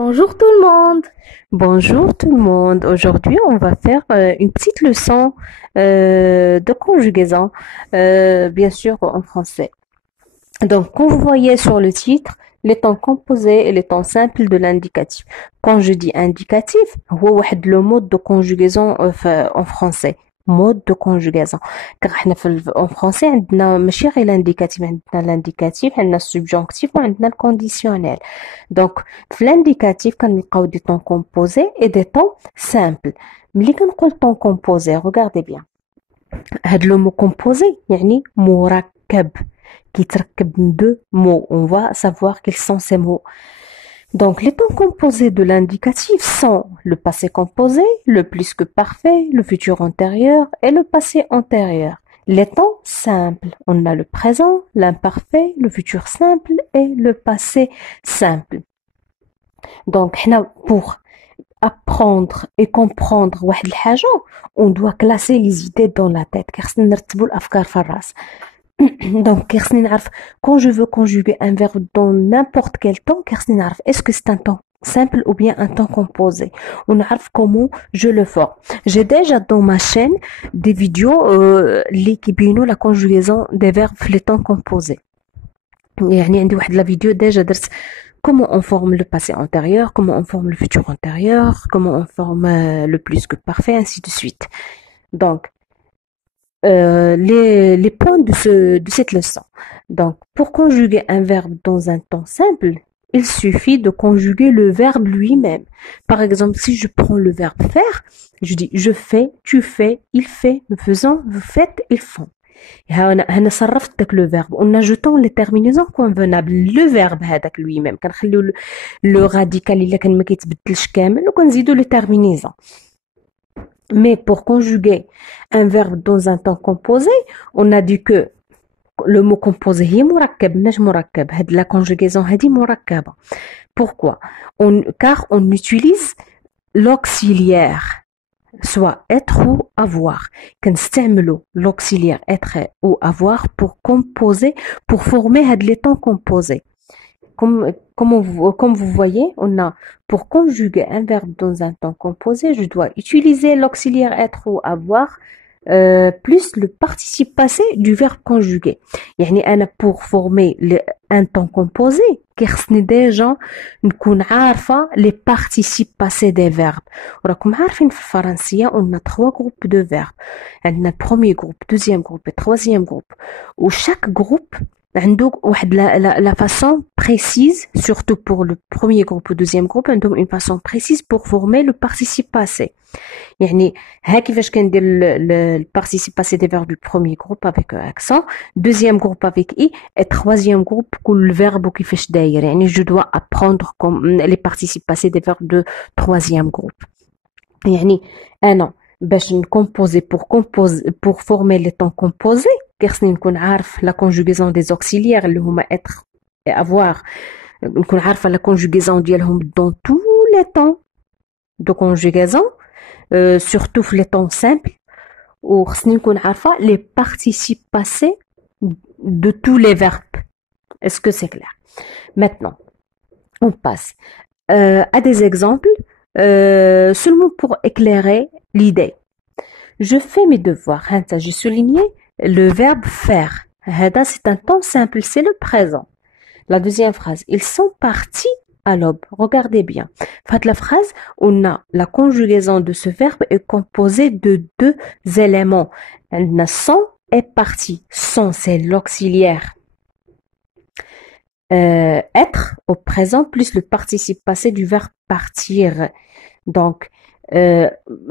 Bonjour tout le monde. Bonjour tout le monde. Aujourd'hui, on va faire une petite leçon de conjugaison, bien sûr en français. Donc, comme vous voyez sur le titre, les temps composés et les temps simples de l'indicatif. Quand je dis indicatif, هو واحد le mode de conjugaison en français. Mode de conjugaison. car احنا en français عندنا ماشي غير l'indicatif, عندنا l'indicatif, عندنا السبجونكتيف وعندنا الكونديسيونيل. Donc, في l'indicatif كنلقاو des temps composés et des temps simples. ملي كنقول temps composé, regardez bien. هاد le mot composé يعني مركب qui تركب من deux mots. On va savoir quels sont ces mots. Donc, les temps composés de l'indicatif sont le passé composé, le plus que parfait, le futur antérieur et le passé antérieur. Les temps simples, on a le présent, l'imparfait, le futur simple et le passé simple. Donc, pour apprendre et comprendre واحد الحاجة, on doit classer les idées dans la tête. car نرتبوا الأفكار في الراس. Donc, quand je veux conjuguer un verbe dans n'importe quel temps, est-ce que c'est un temps simple ou bien un temps composé? On a comment je le fais. J'ai déjà dans ma chaîne des vidéos qui بينوا la conjugaison des verbes les temps composés. يعني عندي واحد la vidéo déjà درت comment on forme le passé antérieur, comment on forme le futur antérieur, comment on forme le plus que parfait, ainsi de suite. Donc, les points de cette leçon. Donc, pour conjuguer un verbe dans un temps simple, il suffit de conjuguer le verbe lui-même. Par exemple, si je prends le verbe faire, je dis je fais, tu fais, il fait, nous faisons, vous faites, ils font. هنا صرفت داك le verbe en ajoutant les terminaisons convenables. Le verbe هذاك lui-même كنخليو le radical إلا كان ما كيتبدلش كامل وكنزيدو les terminaisons. Mais pour conjuguer un verbe dans un temps composé, on a dit que le mot composé هي مركب مش مركب. هاد la conjugaison هادي مركبة. Pourquoi? Car on utilise l'auxiliaire, soit être ou avoir. كنستعملوا l'auxiliaire être ou avoir pour composer, pour former هاد les temps composés. Comme vous voyez, on a pour conjuguer un verbe dans un temps composé, je dois utiliser l'auxiliaire être ou avoir plus le participe passé du verbe conjugué. يعني أنا pour former un temps composé, كيخصني déjà نكون عارفة les participes passés des verbes. وراكم عارفين في الفرنسية on a 3 groupes de verbes. عندنا premier groupe, deuxième groupe et troisième groupe. و chaque groupe عنده واحد la façon précise, surtout pour le premier groupe ou deuxième groupe, عندهم une façon précise pour former le participe passé. يعني ها كيفاش كندير le participe passé des verbes du premier groupe avec accent, deuxième groupe avec i et troisième groupe كل verbe كيفاش داير. يعني je dois apprendre comme les participes passés des verbes de troisième groupe. يعني أنا باش نكمبوزي pour former les temps composés كيخصني نكون عارف la conjugaison des auxiliaires اللي هما être et avoir. نكون عارفة la conjugaison ديالهم dans tous les temps de conjugaison, surtout في les temps simples. وخصني نكون عارفة les participes passés de tous les verbes. Est-ce que c'est clair? Maintenant, on passe à des exemples seulement pour éclairer l'idée. Je fais mes devoirs. Je soulignais le verbe faire. C'est un temps simple, c'est le présent. La deuxième phrase, ils sont partis à l'aube. Regardez bien. La phrase, on a la conjugaison de ce verbe est composée de 2 éléments. Sont et parti. Sont, c'est l'auxiliaire. Être au présent plus le participe passé du verbe partir. Donc,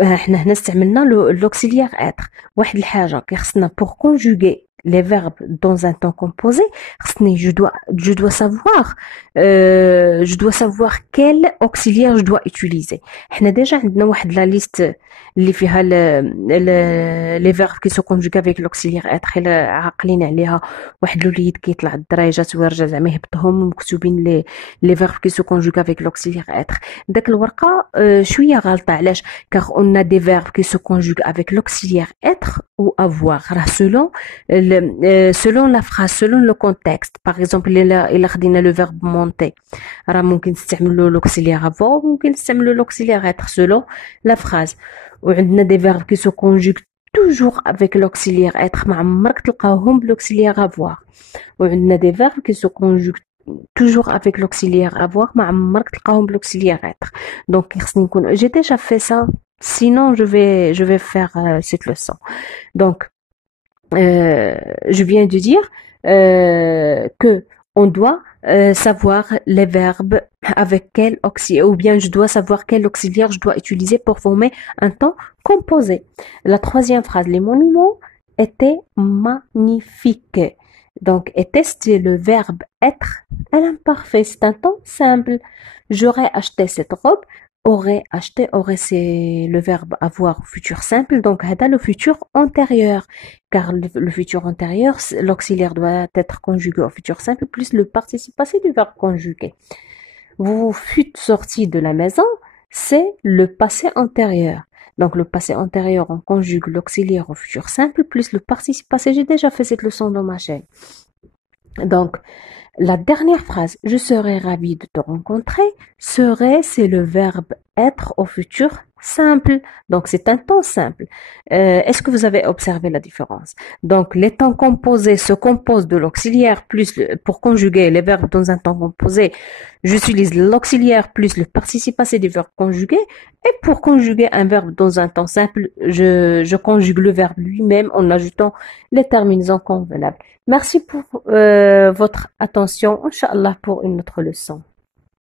احنا هنا استعملنا l'auxiliaire être. واحد الحاجة كيخصنا pour conjuguer les verbes dans un temps composé, je dois savoir quel auxiliaire je dois utiliser. احنا déjà عندنا واحد la liste اللي فيها les verbes qui se conjuguent avec l'auxiliaire être. إلا عاقلين عليها واحد الوليد كيطلع الدريجات ويرجع زعما يهبطهم مكتوبين les verbes qui se conjuguent avec l'auxiliaire être. داك الورقة شوية غلطة. علاش؟ car on a des verbes qui se conjuguent avec l'auxiliaire être ou avoir selon la phrase, selon le contexte. Par exemple, il a le verbe monter. راه ممكن تستعملوا l'auxiliaire avoir ممكن تستعملوا l'auxiliaire être selon la phrase. وعندنا des verbes qui se conjuguent toujours avec l'auxiliaire être. ما عمرك تلقاوهم بالauxiliaire avoir. وعندنا des verbes qui se conjuguent toujours avec l'auxiliaire avoir. ما عمرك تلقاوهم بالauxiliaire être. Donc j'ai déjà fait ça. Sinon, je vais faire cette leçon. Donc, je viens de dire que on doit savoir les verbes avec quel auxiliaire, ou bien je dois savoir quel auxiliaire je dois utiliser pour former un temps composé. La troisième phrase, les monuments étaient magnifiques. Donc, était, c'est le verbe être à l'imparfait. C'est un temps simple. J'aurais acheté cette robe. Aurait acheté, aurait c'est le verbe avoir au futur simple, donc hada le futur antérieur, car le futur antérieur, l'auxiliaire doit être conjugué au futur simple plus le participe passé du verbe conjugué. Vous fûtes sorti de la maison, c'est le passé antérieur. Donc le passé antérieur, on conjugue l'auxiliaire au futur simple plus le participe passé. J'ai déjà fait cette leçon dans ma chaîne. Donc, la dernière phrase, je serais ravie de te rencontrer, serait, c'est le verbe être au futur simple. Donc, c'est un temps simple. Est-ce que vous avez observé la différence? Donc, les temps composés se composent de l'auxiliaire plus, pour conjuguer les verbes dans un temps composé, j'utilise l'auxiliaire plus le participe passé du verbe conjugué. Et pour conjuguer un verbe dans un temps simple, je conjugue le verbe lui-même en ajoutant les terminaisons convenables. Merci pour votre attention. Inch'Allah pour une autre leçon.